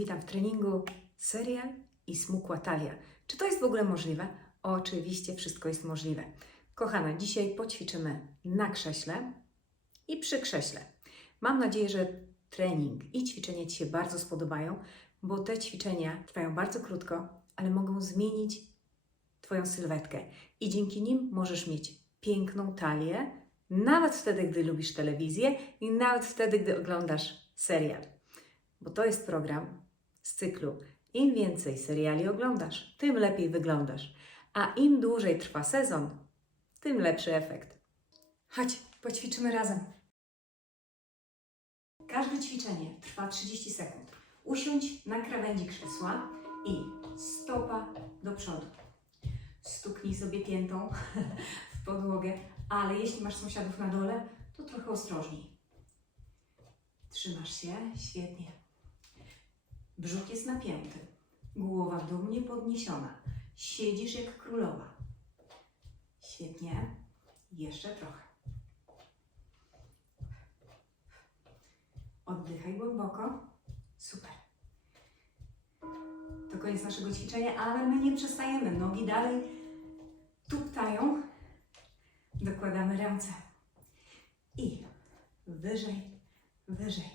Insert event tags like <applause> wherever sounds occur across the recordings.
witam w treningu serial i smukła talia. Czy to jest w ogóle możliwe? Oczywiście wszystko jest możliwe. Kochana, dzisiaj poćwiczymy na krześle i przy krześle. Mam nadzieję, że trening i ćwiczenie Ci się bardzo spodobają, bo te ćwiczenia trwają bardzo krótko, ale mogą zmienić Twoją sylwetkę i dzięki nim możesz mieć piękną talię, nawet wtedy, gdy lubisz telewizję i nawet wtedy, gdy oglądasz serial. Bo to jest program z cyklu im więcej seriali oglądasz, tym lepiej wyglądasz, a im dłużej trwa sezon, tym lepszy efekt. Chodź, poćwiczymy razem. Każde ćwiczenie trwa 30 sekund. Usiądź na krawędzi krzesła i stopa do przodu. Stuknij sobie piętą <laughs> w podłogę, ale jeśli masz sąsiadów na dole, to trochę ostrożniej. Trzymasz się, świetnie. Brzuch jest napięty, głowa dumnie podniesiona. Siedzisz jak królowa. Świetnie. Jeszcze trochę. Oddychaj głęboko. Super. To koniec naszego ćwiczenia, ale my nie przestajemy. Nogi dalej tuptają. Dokładamy ręce. I wyżej, wyżej.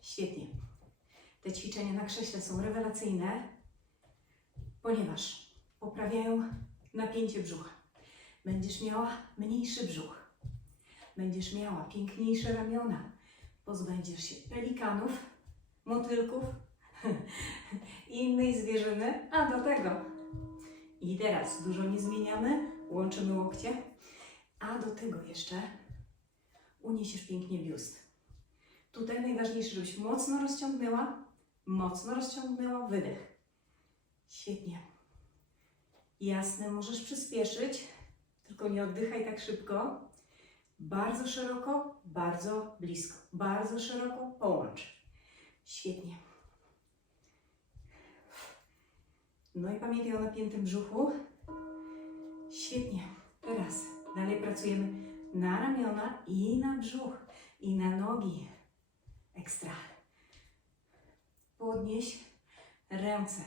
Świetnie. Te ćwiczenia na krześle są rewelacyjne, ponieważ poprawiają napięcie brzucha. Będziesz miała mniejszy brzuch. Będziesz miała piękniejsze ramiona. Pozbędziesz się pelikanów, motylków i <laughs> innej zwierzyny, a do tego. I teraz dużo nie zmieniamy, łączymy łokcie, a do tego jeszcze uniesiesz pięknie biust. Tutaj najważniejsze, żebyś mocno rozciągnęła, mocno rozciągnęła wydech. Świetnie. Jasne, możesz przyspieszyć, tylko nie oddychaj tak szybko. Bardzo szeroko, bardzo blisko. Bardzo szeroko połącz. Świetnie. No i pamiętaj o napiętym brzuchu. Świetnie. Teraz dalej pracujemy na ramiona i na brzuch, i na nogi. Ekstra. Podnieś ręce.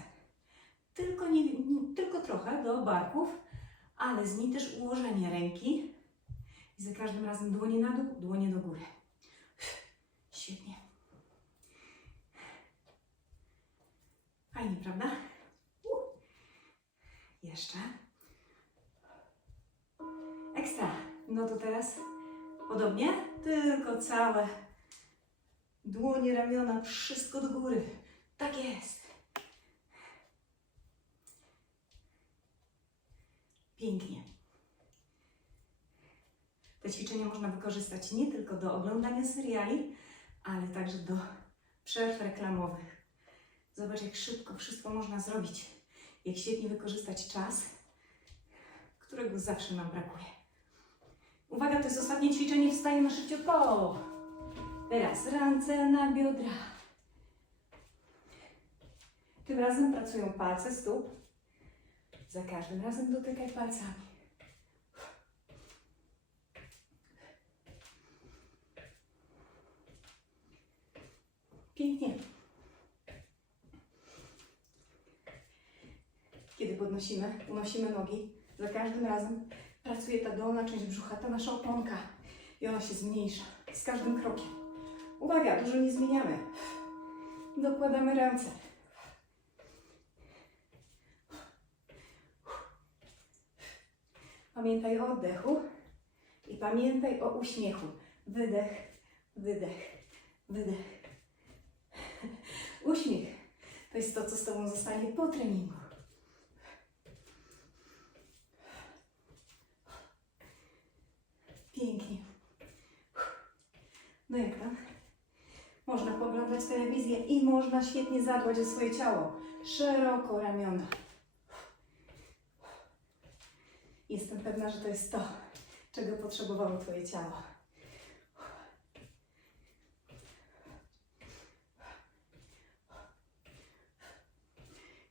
Tylko, nie, nie, tylko trochę do barków, ale zmień też ułożenie ręki. I za każdym razem dłonie na dół, dłonie do góry. Świetnie. Fajnie, prawda? Uh. Jeszcze. Ekstra. No to teraz podobnie, tylko całe dłonie, ramiona, wszystko do góry. Tak jest. Pięknie. Te ćwiczenia można wykorzystać nie tylko do oglądania seriali, ale także do przerw reklamowych. Zobacz, jak szybko wszystko można zrobić. Jak świetnie wykorzystać czas, którego zawsze nam brakuje. Uwaga, to jest ostatnie ćwiczenie. Wstajemy szybciutko. Teraz ręce na biodra. Tym razem pracują palce stóp. Za każdym razem dotykaj palcami. Pięknie. Kiedy podnosimy, unosimy nogi, za każdym razem pracuje ta dolna część brzucha, ta nasza oponka i ona się zmniejsza z każdym krokiem. Uwaga, dużo nie zmieniamy. Dokładamy ręce. Pamiętaj o oddechu i pamiętaj o uśmiechu. Wydech, wydech, wydech. Uśmiech to jest to, co z Tobą zostanie po treningu. Pięknie. No jak tam? Można poglądać telewizję i można świetnie zadbać o swoje ciało. Szeroko ramiona. Jestem pewna, że to jest to, czego potrzebowało Twoje ciało.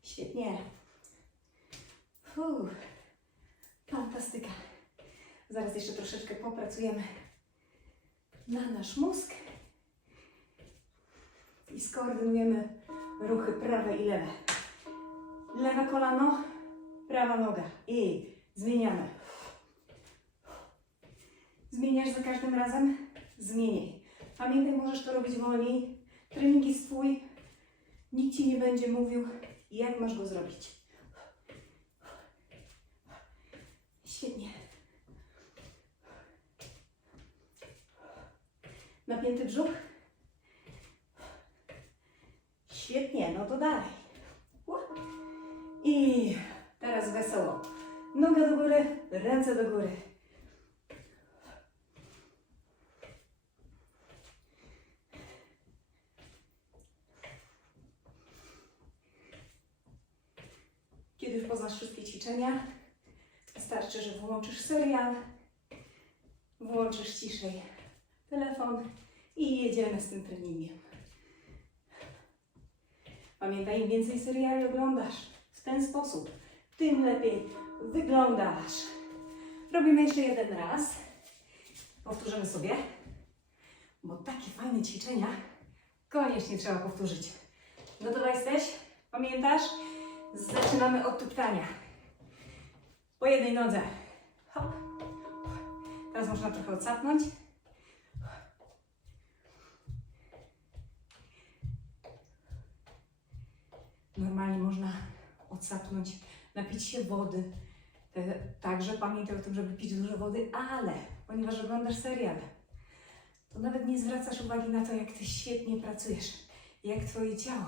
Świetnie. Fantastyka. Zaraz jeszcze troszeczkę popracujemy na nasz mózg i skoordynujemy ruchy prawe i lewe. Lewe kolano, prawa noga. I zmieniamy. Zmieniasz za każdym razem? Zmieniaj. Pamiętaj, możesz to robić wolniej. Trening jest Twój. Nikt Ci nie będzie mówił, jak masz go zrobić. Świetnie. Napięty brzuch? Ręce do góry. Kiedy już poznasz wszystkie ćwiczenia, wystarczy, że włączysz serial, włączysz ciszej telefon i jedziemy z tym treningiem. Pamiętaj, im więcej seriali oglądasz w ten sposób, tym lepiej wyglądasz. Robimy jeszcze jeden raz. Powtórzymy sobie, bo takie fajne ćwiczenia koniecznie trzeba powtórzyć. Gotowa jesteś? Pamiętasz? Zaczynamy od tuptania. Po jednej nodze. Hop. Teraz można trochę odsapnąć. Normalnie można odsapnąć, napić się wody. E, Także pamiętaj o tym, żeby pić dużo wody, ale ponieważ oglądasz serial, to nawet nie zwracasz uwagi na to, jak ty świetnie pracujesz, jak twoje ciało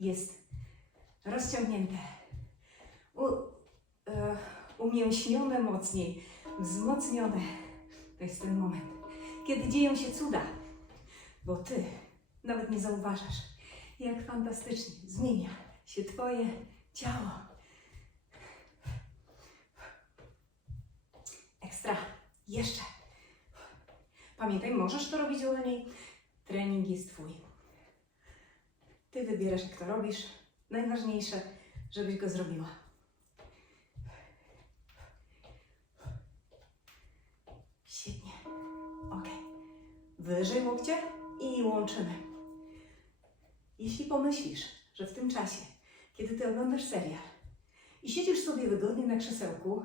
jest rozciągnięte, u, e, umięśnione mocniej, wzmocnione. To jest ten moment, kiedy dzieją się cuda, bo ty nawet nie zauważasz, jak fantastycznie zmienia się twoje ciało. Ekstra. Jeszcze. Pamiętaj, możesz to robić wolniej. Trening jest twój. Ty wybierasz, jak to robisz. Najważniejsze, żebyś go zrobiła. Świetnie. Ok. Wyżej łokcie i łączymy. Jeśli pomyślisz, że w tym czasie, kiedy ty oglądasz serial i siedzisz sobie wygodnie na krzesełku,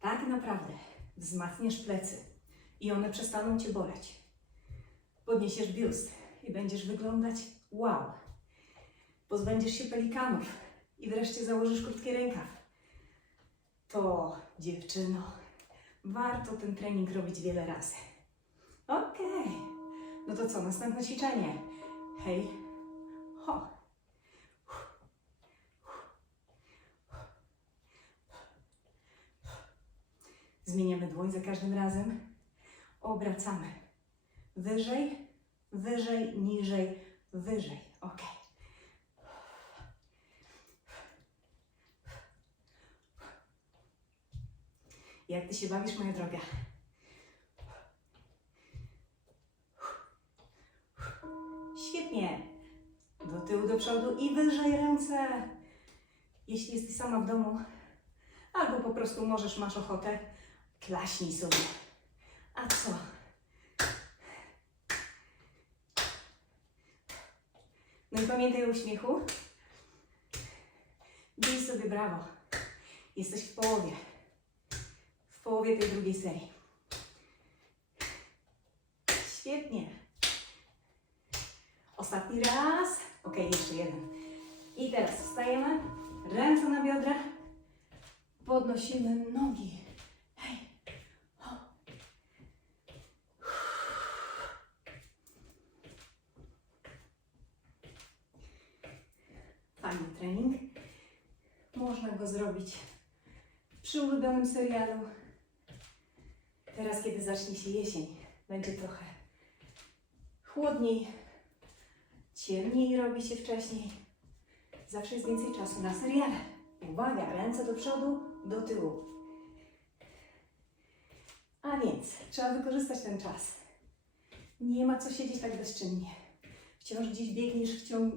tak naprawdę wzmacniasz plecy i one przestaną cię boleć. Podniesiesz biust i będziesz wyglądać wow. Pozbędziesz się pelikanów i wreszcie założysz krótki rękaw. To dziewczyno, warto ten trening robić wiele razy. Okej. No to co, następne ćwiczenie. Hej, ho. Zmieniamy dłoń za każdym razem. Obracamy. Wyżej, wyżej, niżej, wyżej. Ok. Jak ty się bawisz, moja droga? Świetnie. Do tyłu, do przodu i wyżej ręce. Jeśli jesteś sama w domu, albo po prostu możesz, masz ochotę, klaśnij sobie. A co? No i pamiętaj o uśmiechu. Bij sobie brawo. Jesteś w połowie. W połowie tej drugiej serii. Świetnie. Ostatni raz. Ok, jeszcze jeden. I teraz wstajemy. Ręce na biodra. Podnosimy nogi. Fajny trening. Można go zrobić przy ulubionym serialu. Teraz, kiedy zacznie się jesień, będzie trochę chłodniej, ciemniej robi się wcześniej. Zawsze jest więcej czasu na seriale. Uwaga, ręce do przodu, do tyłu. A więc trzeba wykorzystać ten czas. Nie ma co siedzieć tak bezczynnie. Wciąż gdzieś biegniesz,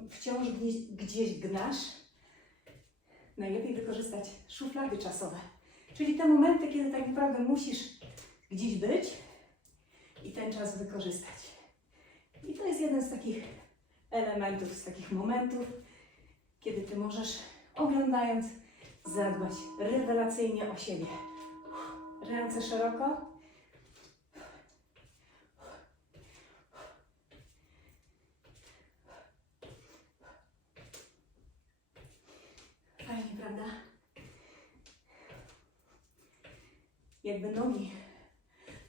wciąż, gdzieś, gdzieś gnasz. Najlepiej wykorzystać szuflady czasowe. Czyli te momenty, kiedy tak naprawdę musisz gdzieś być i ten czas wykorzystać. I to jest jeden z takich elementów, z takich momentów, kiedy Ty możesz, oglądając, zadbać rewelacyjnie o siebie. Ręce szeroko. Fajnie, prawda? Jakby nogi,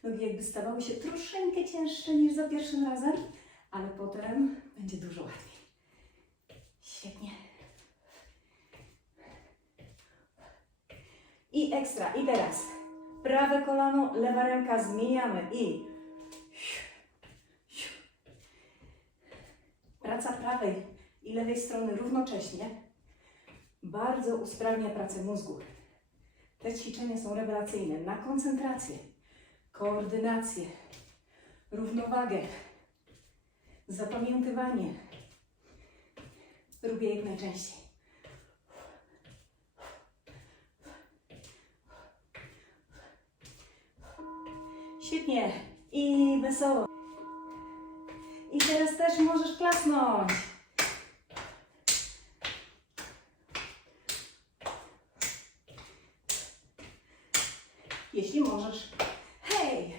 nogi jakby stawały się troszeczkę cięższe niż za pierwszym razem, ale potem będzie dużo łatwiej. Świetnie. I ekstra. I teraz prawe kolano, lewa ręka zmieniamy i praca prawej i lewej strony równocześnie bardzo usprawnia pracę mózgu. Te ćwiczenia są rewelacyjne na koncentrację, koordynację, równowagę, zapamiętywanie. Lubię jak najczęściej. Świetnie i wesoło. I teraz też możesz klasnąć. Jeśli możesz. Hej!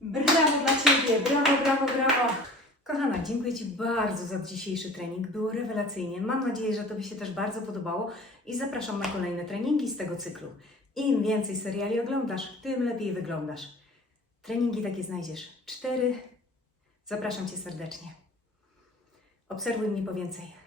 Brawo dla Ciebie, brawo, brawo, brawo. Kochana, dziękuję Ci bardzo za dzisiejszy trening. Było rewelacyjnie. Mam nadzieję, że Tobie się też bardzo podobało i zapraszam na kolejne treningi z tego cyklu. Im więcej seriali oglądasz, tym lepiej wyglądasz. Treningi takie znajdziesz. Cztery. Zapraszam Cię serdecznie. Obserwuj mnie po więcej.